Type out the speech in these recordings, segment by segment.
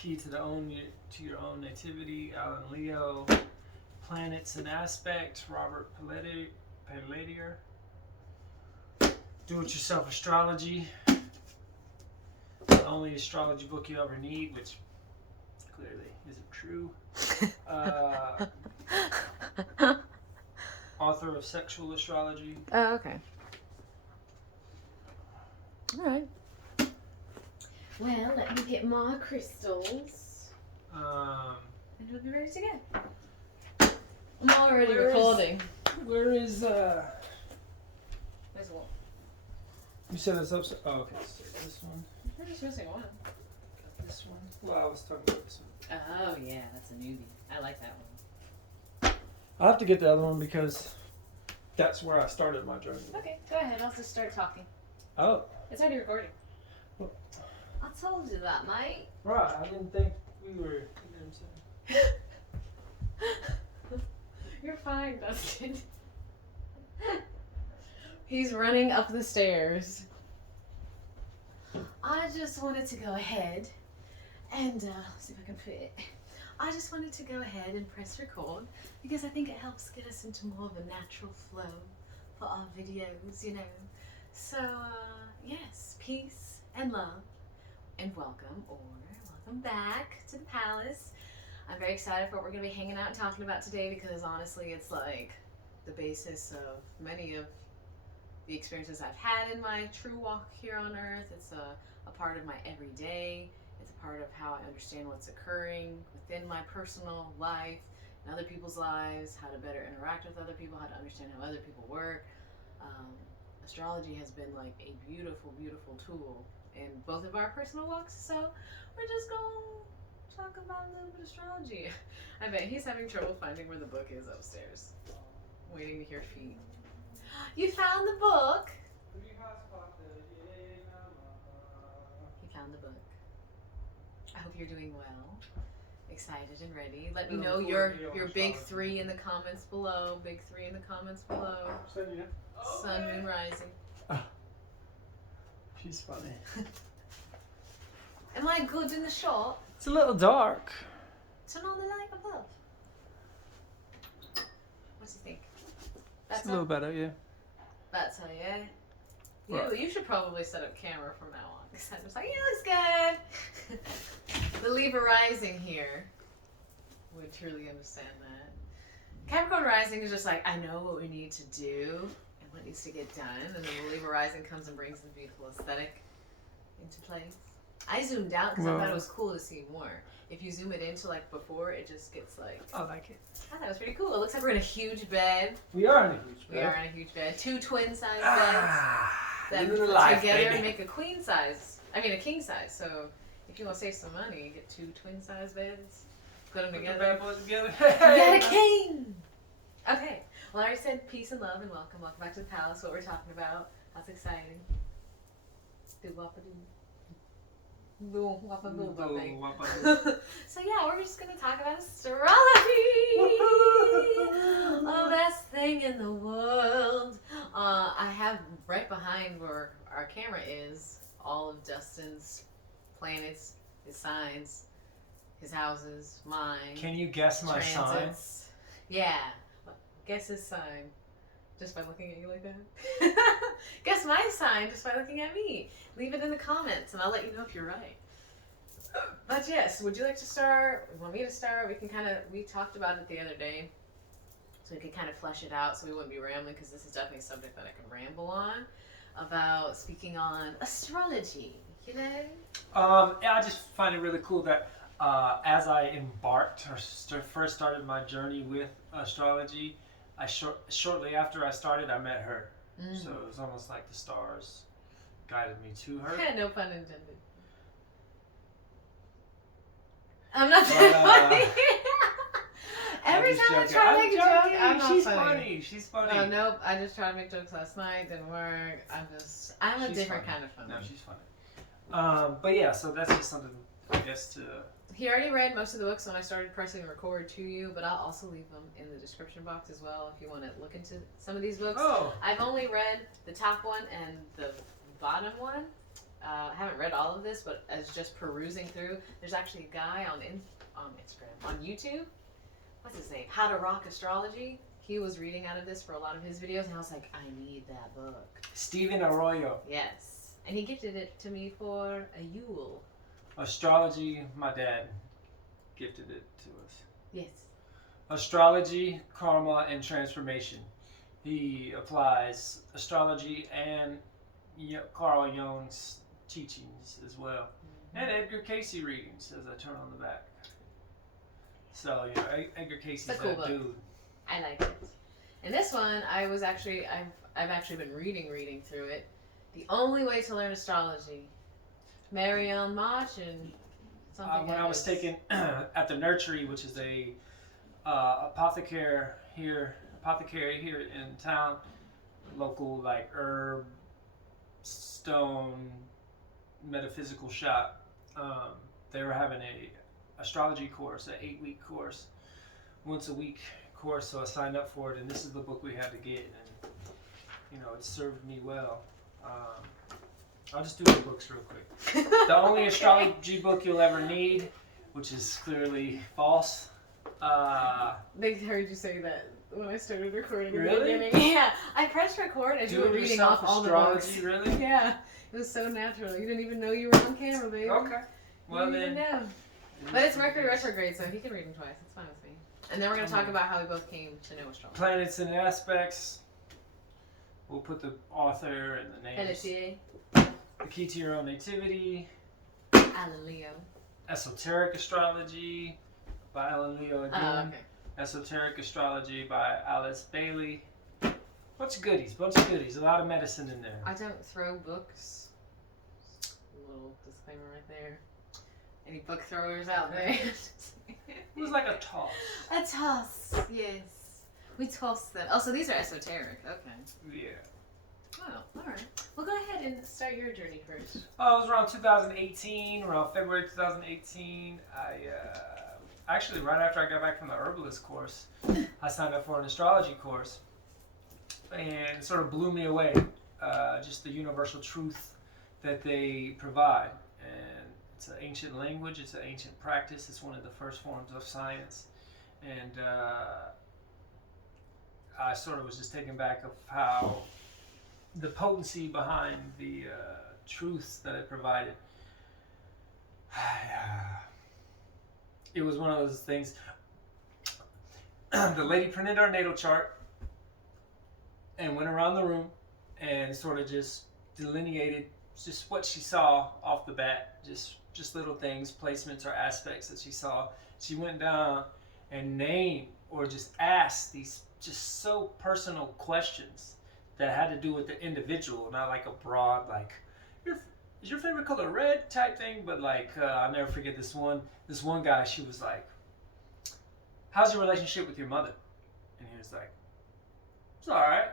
Key to your own nativity, Alan Leo. Planets and Aspect, Robert Pelletier. Do-it-yourself astrology. The only astrology book you ever need, which clearly isn't true. Author of Sexual Astrology. Oh, okay. All right. Well, let me get my crystals. And we'll be ready to go. I'm already recording. Where is There's one. You said it's upside. Oh, okay. So this one. We're just missing one. Got this one. Well, I was talking about this one. Oh yeah, that's a newbie. I like that one. I'll have to get the other one because that's where I started my journey. Okay, go ahead. I'll just start talking. Oh. It's already recording. Well, I told you that, mate. Right. I didn't think we were. You know what I'm saying? You're fine, Dustin. He's running up the stairs. I just wanted to go ahead and see if I can fit. I just wanted to go ahead and press record because I think it helps get us into more of a natural flow for our videos, you know. So, yes, peace and love and welcome back to the palace. I'm very excited for what we're going to be hanging out and talking about today because honestly it's like the basis of many of the experiences I've had in my true walk here on earth. It's a part of my everyday. It's a part of how I understand what's occurring within my personal life and other people's lives, how to better interact with other people, how to understand how other people work. Astrology has been like a beautiful, beautiful tool in both of our personal walks, so we're just going to talk about a little bit of astrology. I bet he's having trouble finding where the book is upstairs. Waiting to hear feet. You found the book? He found the book. I hope you're doing well. Excited and ready. Let me know your big three in the comments below. Big three in the comments below. Sun, moon, rising. Oh. She's funny. Am I good in the shot? It's a little dark. Turn on the light above. What do you think? It's a little better, yeah. That's how, yeah. Right. You should probably set up camera from now on. Because I'm just like, yeah, looks good. The Libra rising here would truly understand that. Capricorn rising is just like, I know what we need to do and what needs to get done. And then the Libra rising comes and brings the beautiful aesthetic into place. I zoomed out because I thought it was cool to see more. If you zoom it into like before, it just gets like... I like it. I thought it was pretty cool. It looks like we're in a huge bed. We are in a huge bed. We are in a huge bed. 2 twin-size beds. That life, together baby. make a queen size. I mean a king size. So if you want to save some money, get 2 twin-size beds. Put them together. together. You got a king! Okay. Well, I already said peace and love and welcome. Welcome back to the palace. What we're talking about. That's exciting. Do-wop-a-doo. So yeah, we're just gonna talk about astrology. The best thing in the world. I have right behind where our camera is all of Dustin's planets, his signs, his houses, mine. Can you guess my transits. sign? Yeah. Guess his sign. Just by looking at you like that? Guess my sign just by looking at me. Leave it in the comments and I'll let you know if you're right. But yes, would you like to start? Want me to start? We talked about it the other day. So we could kind of flesh it out so we wouldn't be rambling because this is definitely a subject that I can ramble on. About speaking on astrology, you know? I just find it really cool that as I embarked or first started my journey with astrology, shortly after I started, I met her. So it was almost like the stars guided me to her. No pun intended. I'm not that funny. Every time I try to make a joke, I'm not funny. She's funny. Oh, nope. I just tried to make jokes last night. Didn't work. I'm a different kind of funny. No, she's funny. But yeah, so that's just something, I guess, to... He already read most of the books when I started pressing record to you, but I'll also leave them in the description box as well if you want to look into some of these books. Oh. I've only read the top one and the bottom one, I haven't read all of this, but as just perusing through, there's actually a guy on Instagram, on YouTube. What's his name? How to Rock Astrology. He was reading out of this for a lot of his videos, and I was like, I need that book. Stephen Arroyo. Yes. And he gifted it to me for a Yule. Astrology, my dad gifted it to us. Yes. Astrology, karma, and transformation. He applies astrology and Carl Jung's teachings as well. And Edgar Casey readings, as I turn on the back. So, Edgar Casey's It's a cool that book. dude. I like it. And this one, I've actually been reading through it. The Only Way to Learn Astrology. Marion March and something. When I was taken at the Nursery, which is a apothecary here in town, local like herb, stone, metaphysical shop. They were having a astrology course, an 8-week course, once a week course. So I signed up for it, and this is the book we had to get, and it served me well. I'll just do the books real quick. The only astrology book you'll ever need, which is clearly false. They heard you say that when I started recording. Really? In the beginning. Yeah, I pressed record as you were reading off all the books. Astrology, really? Yeah, it was so natural. You didn't even know you were on camera, baby. Okay. Well you didn't then. even know. But it's Mercury retrograde, so he can read them twice. It's fine with me. And then we're going to talk about how we both came to know astrology. Planets and aspects. We'll put the author and the names. Pelletier. The key to your own nativity. Alan Leo. Esoteric astrology by Alan Leo again. Oh, okay. Esoteric astrology by Alice Bailey. Bunch of goodies. A lot of medicine in there. I don't throw books. A little disclaimer right there. Any book throwers out there? It was like a toss. A toss, yes. We toss them. Oh, so these are esoteric. Okay. Yeah. Oh, alright. Well, go ahead and start your journey first. Oh, it was around 2018, around February 2018. Actually, right after I got back from the herbalist course, I signed up for an astrology course. And it sort of blew me away. Just the universal truth that they provide. And it's an ancient language, it's an ancient practice, it's one of the first forms of science. And I sort of was just taken back of how the potency behind the truths that it provided. It was one of those things. The lady printed our natal chart and went around the room and sort of just delineated just what she saw off the bat, just little things, placements or aspects that she saw. She went down and named or just asked these just so personal questions that had to do with the individual, not like a broad like, is your favorite color red type thing, but like I'll never forget this one guy. She was like, how's your relationship with your mother? And he was like, it's all right.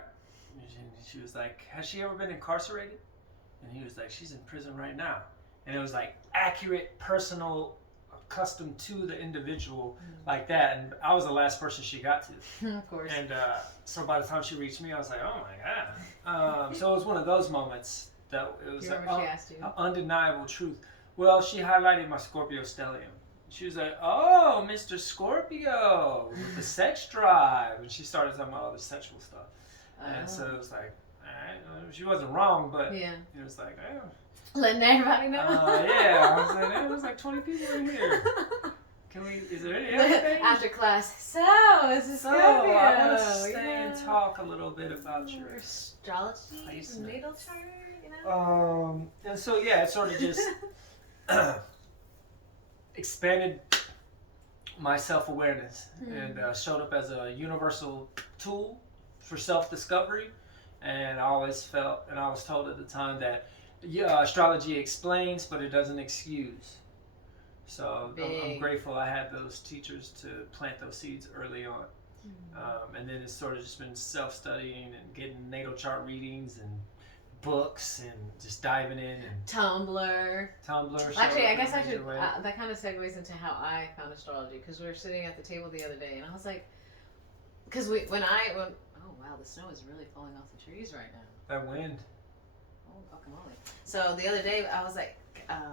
And she was like, has she ever been incarcerated? And he was like, she's in prison right now. And it was like accurate, personal, accustomed to the individual like that. And I was the last person she got to. Of course. And so by the time she reached me, I was like, oh my God. So it was one of those moments that it was an undeniable truth. Well, she highlighted my Scorpio stellium. She was like, oh, Mr. Scorpio with the sex drive. And she started talking about all the sexual stuff. And so it was like, she wasn't wrong, but it was like, letting everybody know. Yeah, I was like, there was like 20 people in here. Is there anything? After class, so is this Scorpio? I want to stay and talk a little bit about your astrology, placement. natal chart, And so it sort of just expanded my self-awareness and showed up as a universal tool for self-discovery. And I always felt, and I was told at the time that astrology explains, but it doesn't excuse. So I'm grateful I had those teachers to plant those seeds early on. And then it's sort of just been self-studying and getting natal chart readings and books and just diving in and Tumblr. Actually, I guess I should. That kind of segues into how I found astrology, because we were sitting at the table the other day, and I was like, because oh wow, the snow is really falling off the trees right now. that wind. Oh guacamole. So the other day I was like,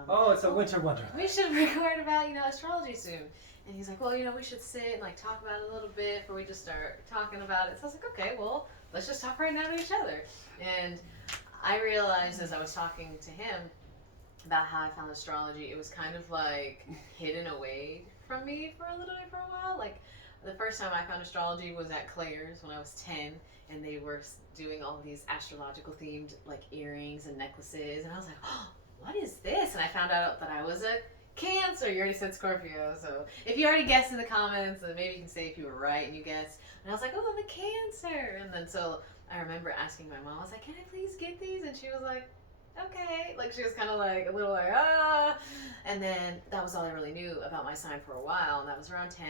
oh, it's a winter wonderland. we should record about, astrology soon. And he's like, well, we should sit and like talk about it a little bit before we just start talking about it. So I was like, okay, well, let's just talk right now to each other. And I realized as I was talking to him about how I found astrology, it was kind of like hidden away from me for a little bit for a while. Like the first time I found astrology was at Claire's when I was 10, and they were doing all these astrological themed like earrings and necklaces, and I was like, oh, what is this? And I found out that I was a Cancer. You already said Scorpio, so if you already guessed in the comments, then maybe you can say if you were right and you guessed. And I was like, oh, I'm a Cancer. And then so I remember asking my mom, I was like, can I please get these? And she was like, okay. Like she was kind of like a little like, ah. And then that was all I really knew about my sign for a while, and that was around 10.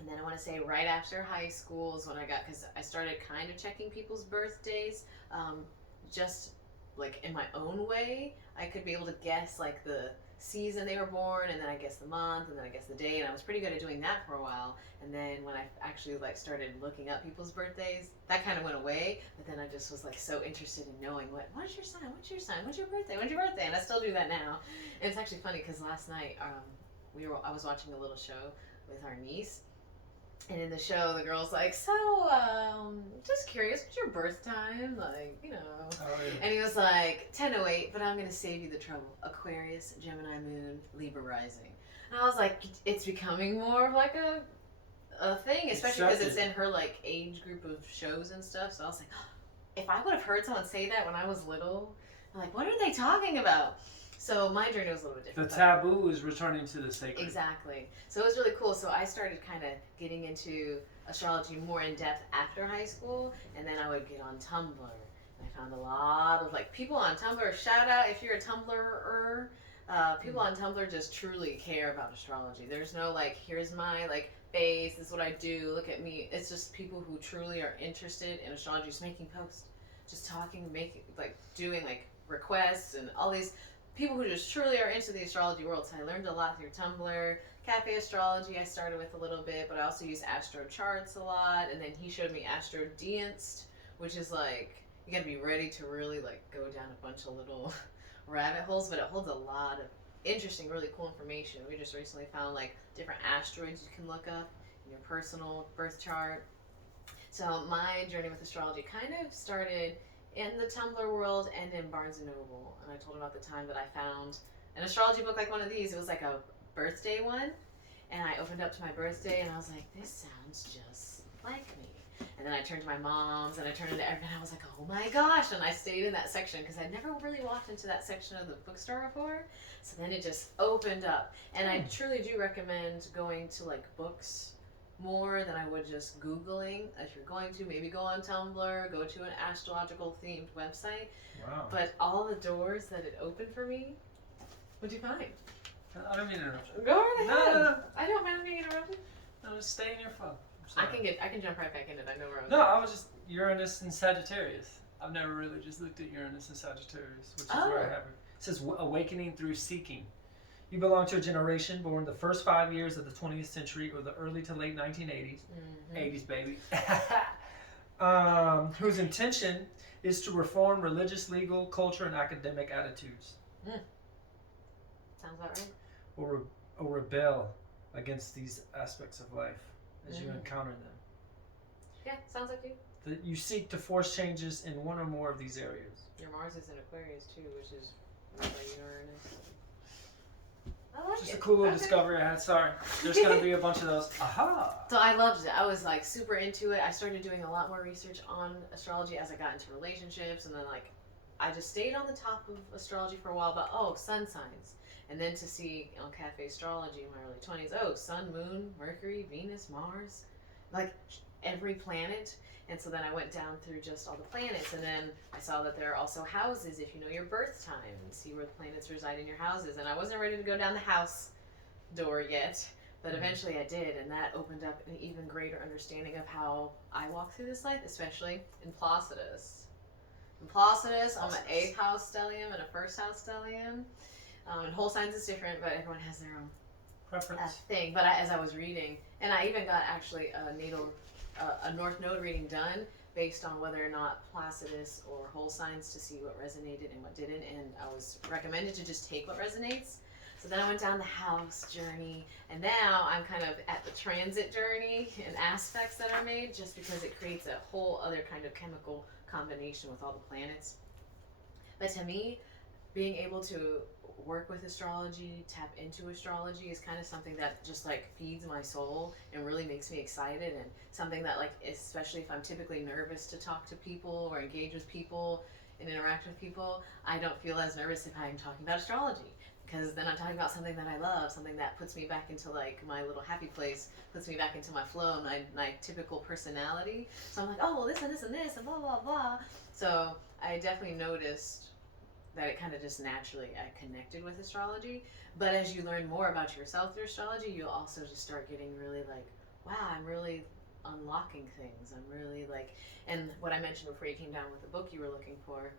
And then I want to say right after high school is when because I started kind of checking people's birthdays, just like in my own way. I could be able to guess like the season they were born, and then I guess the month, and then I guess the day, and I was pretty good at doing that for a while. And then when I actually like started looking up people's birthdays, that kind of went away. But then I just was like so interested in knowing what's your sign, what's your sign, what's your birthday, and I still do that now. And it's actually funny because last night I was watching a little show with our niece. And in the show, the girl's like, so, just curious, what's your birth time? Like, Oh, yeah. And he was like, 10:08, but I'm going to save you the trouble. Aquarius, Gemini moon, Libra rising. And I was like, it's becoming more of like a thing, especially because it's in her like age group of shows and stuff. So I was like, if I would have heard someone say that when I was little, I'm like, what are they talking about? So my journey was a little bit different. The taboo is returning to the sacred. Exactly. So it was really cool. So I started kind of getting into astrology more in depth after high school, and then I would get on Tumblr. And I found a lot of like people on Tumblr. Shout out if you're a Tumblr-er. People on Tumblr just truly care about astrology. There's no like, here's my like face, this is what I do, look at me. It's just people who truly are interested in astrology, just making posts, just talking, making like doing like requests and all these people who just truly are into the astrology world. So I learned a lot through Tumblr. Cafe astrology I started with a little bit, but I also use astro charts a lot. And then he showed me astro dienst, which is like, you gotta be ready to really like go down a bunch of little rabbit holes, but it holds a lot of interesting, really cool information. We just recently found like different asteroids you can look up in your personal birth chart. So my journey with astrology kind of started in the Tumblr world and in Barnes & Noble. And I told him about the time that I found an astrology book like one of these. It was like a birthday one. And I opened up to my birthday and I was like, this sounds just like me. And then I turned to my mom's and I turned into everyone. I was like, oh my gosh. And I stayed in that section because I'd never really walked into that section of the bookstore before. So then it just opened up. And I truly do recommend going to like books more than I would just Googling. If you're going to, maybe go on Tumblr, go to an astrological themed website. Wow. But all the doors that it opened for me, what'd you find? I don't mean to interrupt you. Go right ahead. No. I don't mind being interrupted. No, just stay in your phone. I can jump right back in it. I know where I was. No, I was just Uranus and Sagittarius. I've never really just looked at Uranus and Sagittarius, which is where I have it. It says awakening through seeking. You belong to a generation born the first 5 years of the 20th century or the early to late 1980s. 80s, baby. Whose intention is to reform religious, legal, culture, and academic attitudes. Sounds about right. Or rebel against these aspects of life as you encounter them. Yeah, sounds like you. That you seek to force changes in one or more of these areas. Your Mars is in Aquarius too, which is like Uranus. I like Just it. a cool little discovery I had. Sorry. There's going to be a bunch of those. Aha! So I loved it. I was like super into it. I started doing a lot more research on astrology as I got into relationships, and then like I just stayed on the top of astrology for a while, but sun signs. And then to see on Cafe Astrology in my early 20s, sun, moon, Mercury, Venus, Mars, like every planet. And so then I went down through just all the planets, and then I saw that there are also houses if you know your birth time and see where the planets reside in your houses. And I wasn't ready to go down the house door yet, but eventually I did, and that opened up an even greater understanding of how I walk through this life, especially in Placidus. In Placidus, I'm an 8th house stellium and a 1st house stellium. And whole signs is different, but everyone has their own Preference. thing. But as I was reading, and I even got actually a North Node reading done based on whether or not Placidus or whole signs to see what resonated and what didn't, and I was recommended to just take what resonates. So then I went down the house journey, and now I'm kind of at the transit journey and aspects that are made, just because it creates a whole other kind of chemical combination with all the planets. But to me, being able to work with astrology, tap into astrology, is kind of something that just like feeds my soul and really makes me excited, and something that, like, especially if I'm typically nervous to talk to people or engage with people and interact with people, I don't feel as nervous if I'm talking about astrology, because then I'm talking about something that I love, something that puts me back into like my little happy place, puts me back into my flow, my typical personality. So I'm like, oh well, this and this and this and blah blah blah. So I definitely noticed that it kind of just naturally I connected with astrology. But as you learn more about yourself through astrology, you'll also just start getting really like, wow, I'm really unlocking things. I'm really like, and what I mentioned before you came down with the book you were looking for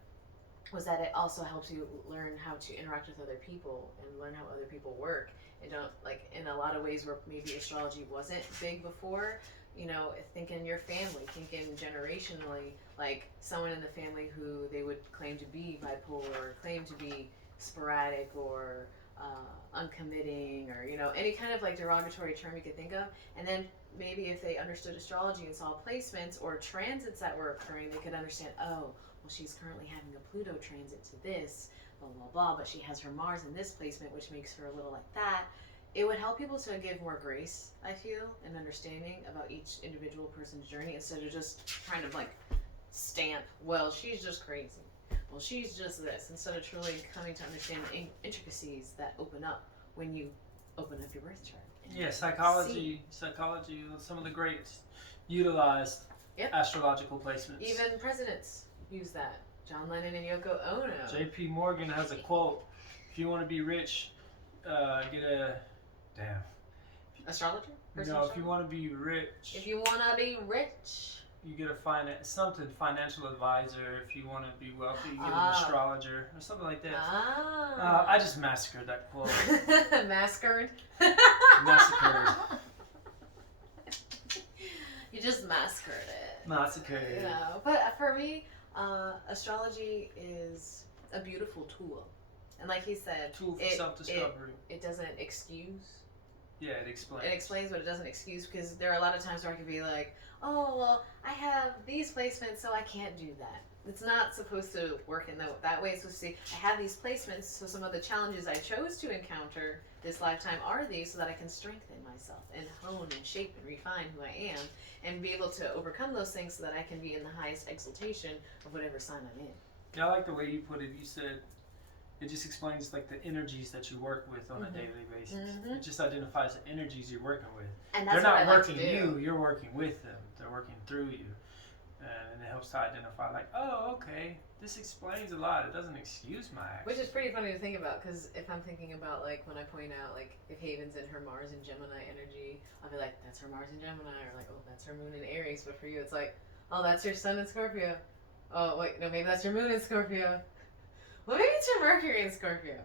was that it also helps you learn how to interact with other people and learn how other people work, and don't, like, in a lot of ways where maybe astrology wasn't big before, you know, think in your family, think in generationally, like someone in the family who they would claim to be bipolar, or claim to be sporadic, or uncommitting, or, you know, any kind of like derogatory term you could think of. And then maybe if they understood astrology and saw placements or transits that were occurring, they could understand, oh, well, she's currently having a Pluto transit to this, blah, blah, blah, but she has her Mars in this placement, which makes her a little like that. It would help people to give more grace, I feel, and understanding about each individual person's journey, instead of just trying to like stamp, well, she's just crazy, well, she's just this, instead of truly coming to understand the intricacies that open up when you open up your birth chart. Yeah, psychology, some of the greats utilized astrological placements. Even presidents use that. John Lennon and Yoko Ono. J.P. Morgan has a quote: "If you want to be rich, get a astrologer. No, if you want to be rich. If you want to be rich, you get a financial advisor. If you want to be wealthy, you get an astrologer or something like that." I just massacred that quote. Massacred. You just massacred it. Massacred. Yeah, but for me, astrology is a beautiful tool, and like he said, tool for self-discovery. It doesn't excuse. Yeah, it explains. It explains, but it doesn't excuse, because there are a lot of times where I can be like, oh, well, I have these placements, so I can't do that. It's not supposed to work in that way. It's supposed to say, I have these placements, so some of the challenges I chose to encounter this lifetime are these, so that I can strengthen myself and hone and shape and refine who I am, and be able to overcome those things so that I can be in the highest exaltation of whatever sign I'm in. Yeah, I like the way you put it. You said it just explains like the energies that you work with on a daily basis. It just identifies the energies you're working with. And that's they're not what I working like to do. you're working with them. They're working through you. And it helps to identify, like, oh, okay, this explains a lot. It doesn't excuse my actions. Which is pretty funny to think about, because if I'm thinking about, like, when I point out, like, if Haven's in her Mars and Gemini energy, I'll be like, that's her Mars and Gemini, or like, oh, that's her Moon in Aries. But for you, it's like, oh, that's your Sun in Scorpio. Oh, wait, no, maybe that's your Moon in Scorpio. Well, maybe it's your Mercury in Scorpio.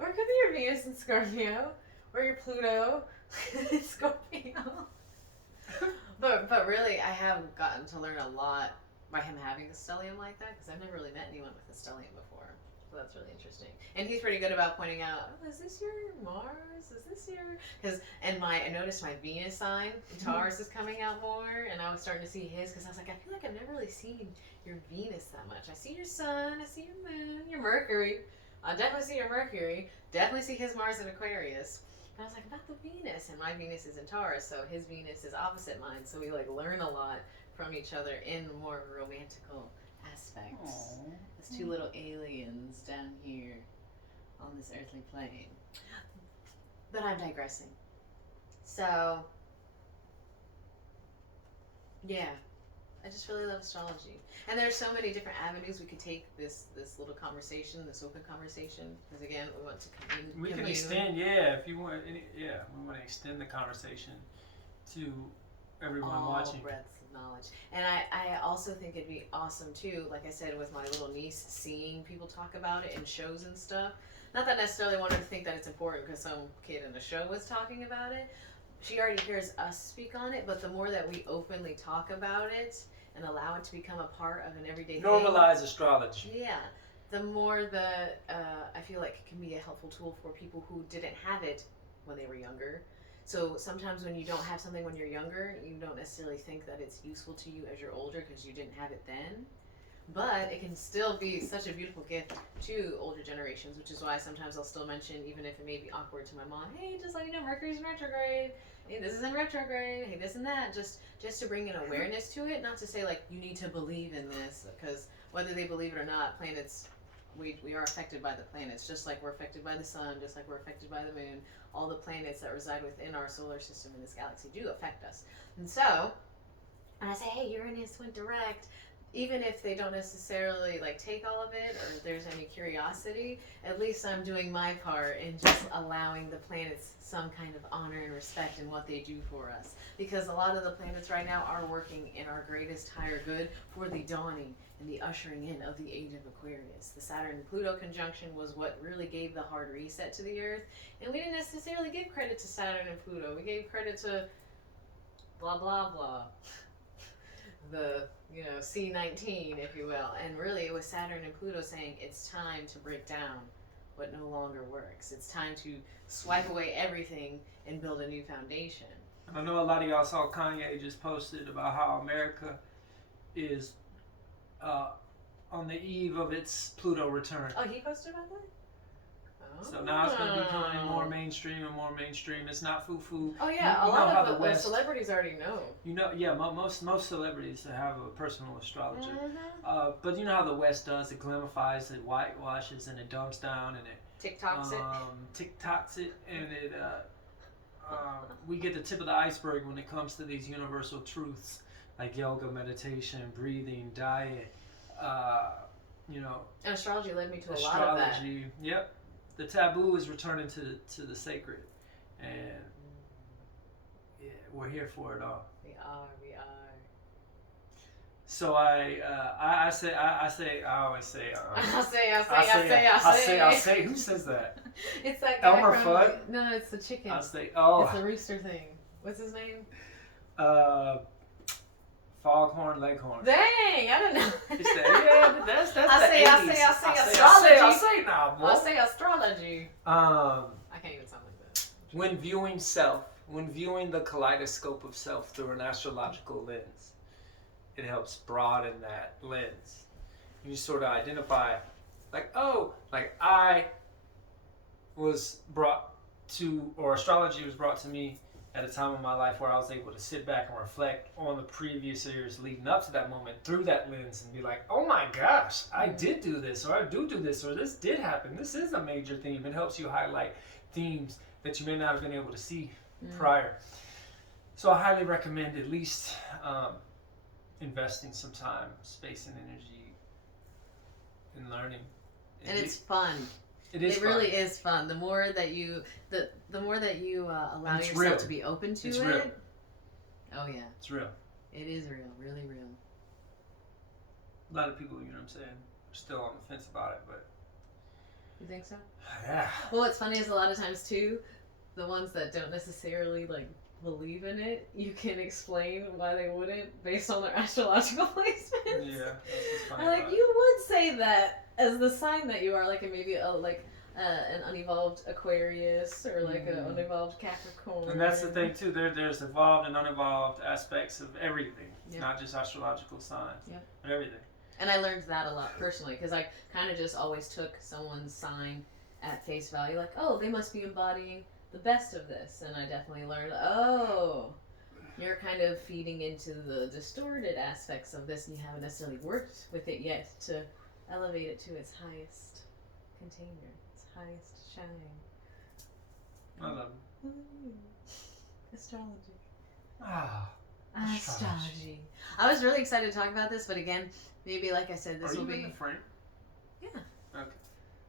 Or it could be your Venus in Scorpio. Or your Pluto in Scorpio. But really, I have gotten to learn a lot by him having a stellium like that, because I've never really met anyone with a stellium before. So that's really interesting. And he's pretty good about pointing out, oh, is this your Mars? Is this your... I noticed my Venus sign, Taurus, is coming out more, and I was starting to see his, because I was like, I feel like I've never really seen your Venus that much. I see your Sun, I see your Moon, your Mercury. I definitely see your Mercury. Definitely see his Mars in Aquarius. But I was like, about the Venus, and my Venus is in Taurus, so his Venus is opposite mine, so we like learn a lot from each other in more romantical aspects. Aww. As two little aliens down here on this earthly plane. But I'm digressing. So, yeah, I just really love astrology. And there's so many different avenues we could take this little conversation, this open conversation. Because again, we want to commune. We can extend, if you want. We want to extend the conversation to everyone all watching. breadths of knowledge. And I also think it'd be awesome too, like I said, with my little niece, seeing people talk about it in shows and stuff. Not that I necessarily want her to think that it's important because some kid in the show was talking about it. She already hears us speak on it, but the more that we openly talk about it, and allow it to become a part of an everyday thing. Normalize astrology. Yeah. The more I feel like it can be a helpful tool for people who didn't have it when they were younger. So sometimes when you don't have something when you're younger, you don't necessarily think that it's useful to you as you're older because you didn't have it then. But it can still be such a beautiful gift to older generations, which is why sometimes I'll still mention, even if it may be awkward to my mom, hey, just let you know Mercury's in retrograde. Hey, this is in retrograde. Hey, this and that. Just to bring an awareness to it, not to say like you need to believe in this, because whether they believe it or not, planets, we are affected by the planets, just like we're affected by the sun, just like we're affected by the moon. All the planets that reside within our solar system in this galaxy do affect us. And so, when I say, hey, Uranus went direct, even if they don't necessarily like take all of it or there's any curiosity, at least I'm doing my part in just allowing the planets some kind of honor and respect in what they do for us. Because a lot of the planets right now are working in our greatest higher good for the dawning and the ushering in of the age of Aquarius. The Saturn-Pluto conjunction was what really gave the hard reset to the Earth. And we didn't necessarily give credit to Saturn and Pluto. We gave credit to blah, blah, blah. The, C19, if you will. And really it was Saturn and Pluto saying it's time to break down what no longer works. It's time to swipe away everything and build a new foundation. I know a lot of y'all saw Kanye just posted about how America is on the eve of its Pluto return. Oh, he posted about that? So now it's going to be becoming more mainstream and more mainstream. It's not foo-foo. Oh yeah, a lot of the celebrities already know. Most celebrities have a personal astrologer. Mm-hmm. But you know how the West does, it glamifies, it whitewashes, and it dumps down, and it TikToks it, and it we get the tip of the iceberg when it comes to these universal truths like yoga, meditation, breathing, diet. And astrology led me to a lot of that. Astrology, yep. The taboo is returning to the sacred, and yeah, we're here for it all. We are. So I always say. I'll say. Who says that? It's that guy Elmer from. Fudd? No, it's the chicken. I'll say. It's the rooster thing. What's his name? Foghorn Leghorn. Dang, I don't know. That's I'll say astrology. I'll say astrology. I can't even sound like that. When viewing the kaleidoscope of self through an astrological lens, it helps broaden that lens. You sort of identify, I was brought to, or astrology was brought to me at a time in my life where I was able to sit back and reflect on the previous years leading up to that moment through that lens and be like, oh my gosh, I did do this, or I do this, or this did happen. This is a major theme. It helps you highlight themes that you may not have been able to see prior. So I highly recommend at least investing some time, space, and energy in learning. And it's fun. It really is fun. The more that you allow yourself to be open to it. Real. Oh yeah. It's real. It is real, really real. A lot of people, you know what I'm saying, are still on the fence about it, but you think so? Yeah. Well, what's funny is a lot of times too, the ones that don't necessarily believe in it, you can explain why they wouldn't based on their astrological placements. Yeah, that's funny. You would say that as the sign that you are, and maybe an unevolved Aquarius or an unevolved Capricorn. And that's the thing too. There's evolved and unevolved aspects of everything, not just astrological signs, but everything. And I learned that a lot personally because I kind of just always took someone's sign at face value, they must be embodying the best of this, and I definitely learned, you're kind of feeding into the distorted aspects of this, and you haven't necessarily worked with it yet to elevate it to its highest container, its highest shine. I love it. Astrology. Astrology. I was really excited to talk about this, but again, maybe like I said, this will be. Are you in the frame? Yeah. Okay.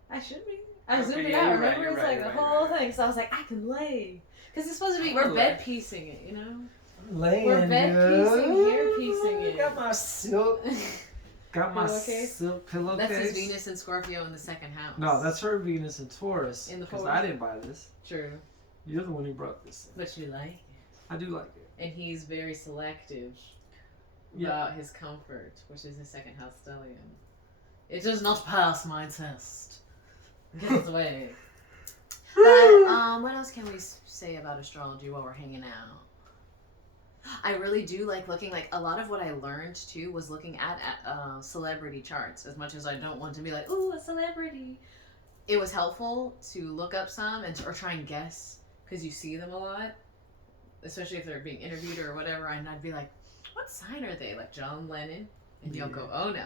I should be. I was zooming out. Remember, it's the whole thing. So I was like, I can lay, because it's supposed to be. We're bed piecing it, Laying. We're bed piecing, hair piecing it. Got my silk. Got my silk pillowcase. That's his Venus and Scorpio in the second house. No, that's her Venus and Taurus. In the because fourth. I didn't buy this. True. You're the one who brought this in. But you like it. I do like it. And he's very selective. about his comfort, which is his second house stellium. It does not pass my test. Get it away. But what else can we say about astrology while we're hanging out? I really do like looking, like a lot of what I learned too was looking at celebrity charts. As much as I don't want to be like, ooh, a celebrity, it was helpful to look up some or try and guess, because you see them a lot, especially if they're being interviewed or whatever. And I'd be like, what sign are they? Like John Lennon, and you'll go, oh no.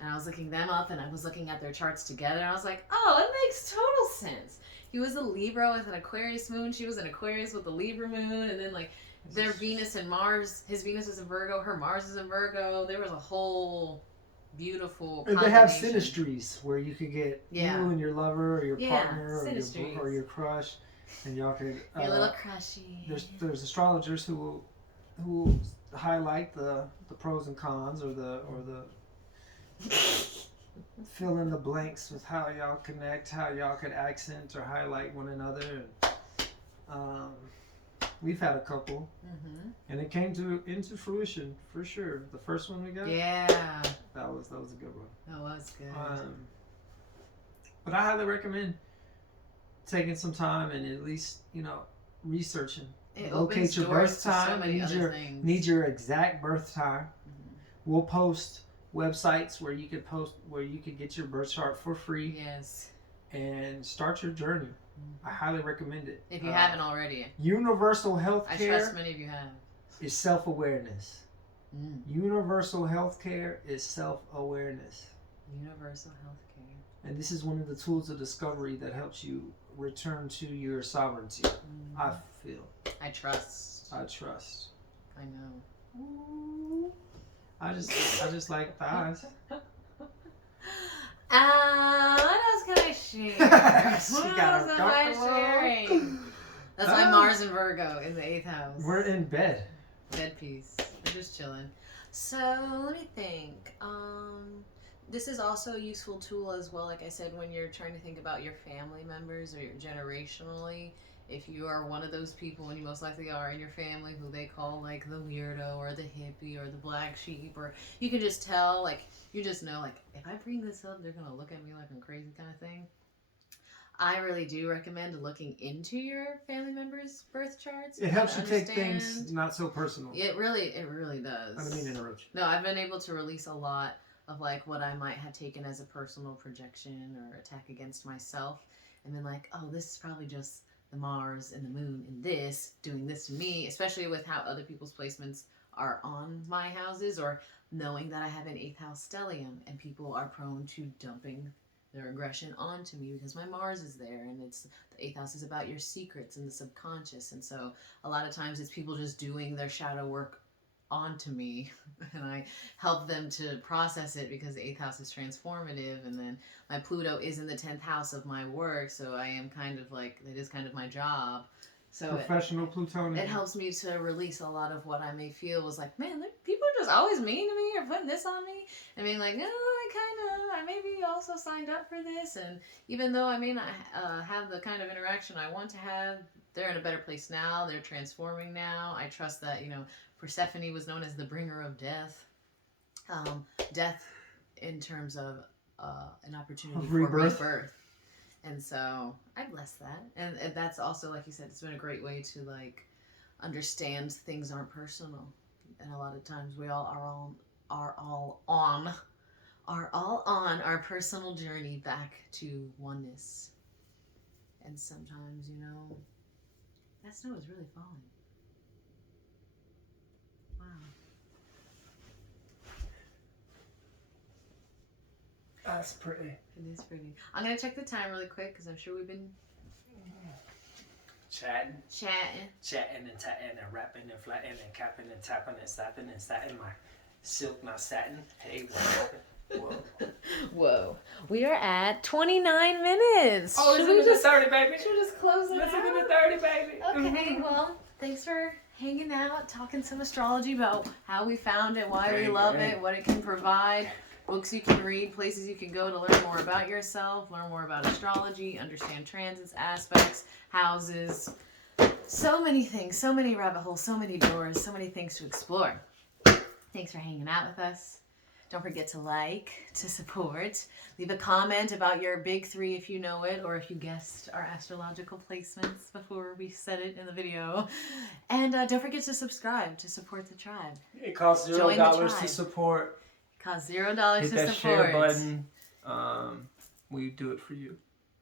And I was looking them up, and I was looking at their charts together, and I was like, oh, it makes total sense. He was a Libra with an Aquarius moon. She was an Aquarius with a Libra moon, and then like their Venus and Mars. His Venus is in Virgo. Her Mars is in Virgo. There was a whole beautiful. And they have synastries where you could get you and your lover or your partner or your crush, and y'all could your little crushy. There's astrologers who will highlight the pros and cons or the fill in the blanks with how y'all connect, how y'all could accent or highlight one another. We've had a couple, and it came into fruition for sure. The first one we got, that was a good one. That was good. But I highly recommend taking some time and at least researching. Locate your birth time. Need your exact birth time. We'll post websites where you could get your birth chart for free. Yes. And start your journey. I highly recommend it. If you haven't already. Universal health care. I trust many of you have. Is self-awareness. Universal health care is self-awareness. Universal health care. And this is one of the tools of discovery that helps you return to your sovereignty. I feel. I trust. I trust. I know. I just like thighs. What else can I share? What else am I sharing? That's why Mars and Virgo in the 8th house. We're in bed. Bed piece. We're just chilling. So let me think. This is also a useful tool as well, like I said, when you're trying to think about your family members or your generationally. If you are one of those people, and you most likely are in your family, who they call like the weirdo or the hippie or the black sheep, or you can just tell, like, you just know, like, if I bring this up, they're going to look at me like I'm crazy kind of thing. I really do recommend looking into your family members' birth charts. It helps you take things not so personal. It really does. I didn't mean to interrupt you. No, I've been able to release a lot of like what I might have taken as a personal projection or attack against myself, and been like, oh, this is probably just the Mars and the Moon in this doing this to me, especially with how other people's placements are on my houses, or knowing that I have an 8th house stellium and people are prone to dumping their aggression onto me because my Mars is there, and it's the 8th house is about your secrets and the subconscious, and so a lot of times it's people just doing their shadow work onto me, and I help them to process it because the 8th house is transformative, and then my Pluto is in the 10th house of my work, so I am kind of like, it is kind of my job. So professional Plutonian. It helps me to release a lot of what I may feel was like, man, people are just always mean to me or putting this on me. And being like, no, I maybe also signed up for this. And even though I may not have the kind of interaction I want to have, they're in a better place now. They're transforming now. I trust that, Persephone was known as the bringer of death. Death in terms of an opportunity for rebirth. And so I bless that. And that's also, like you said, it's been a great way to like understand things aren't personal. And a lot of times we all are all on our personal journey back to oneness. And sometimes, that snow is really falling. Wow. That's pretty. It is pretty. I'm going to check the time really quick because I'm sure we've been chatting and tatting and rapping and flatting and capping and tapping and sapping and satin my silk, my satin. Hey, what happened? Whoa. We are at 29 minutes. Oh, it's in the 30, baby. Should we just close it out? It's in the 30, baby. Okay, well, thanks for hanging out, talking some astrology about how we found it, why we love it, what it can provide. Books you can read, places you can go to learn more about yourself, learn more about astrology, understand transits, aspects, houses. So many things, so many rabbit holes, so many doors, so many things to explore. Thanks for hanging out with us. Don't forget to like, to support. Leave a comment about your big three if you know it, or if you guessed our astrological placements before we said it in the video. And don't forget to subscribe to support the tribe. It costs $0 to support. It costs $0 to Hit that support. share button. We do it for you.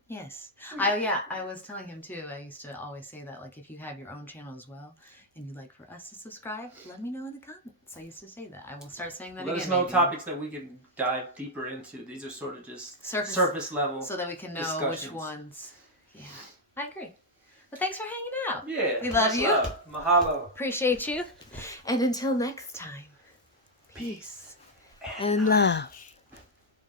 Yes. I was telling him too, I used to always say that, like, if you have your own channel as well, and you'd like for us to subscribe, let me know in the comments. I used to say that. I will start saying that again. Let us know topics that we can dive deeper into. These are sort of just surface level, so that we can know which ones. Yeah, I agree. But thanks for hanging out. Yeah. We love you. Mahalo. Appreciate you. And until next time, peace and love.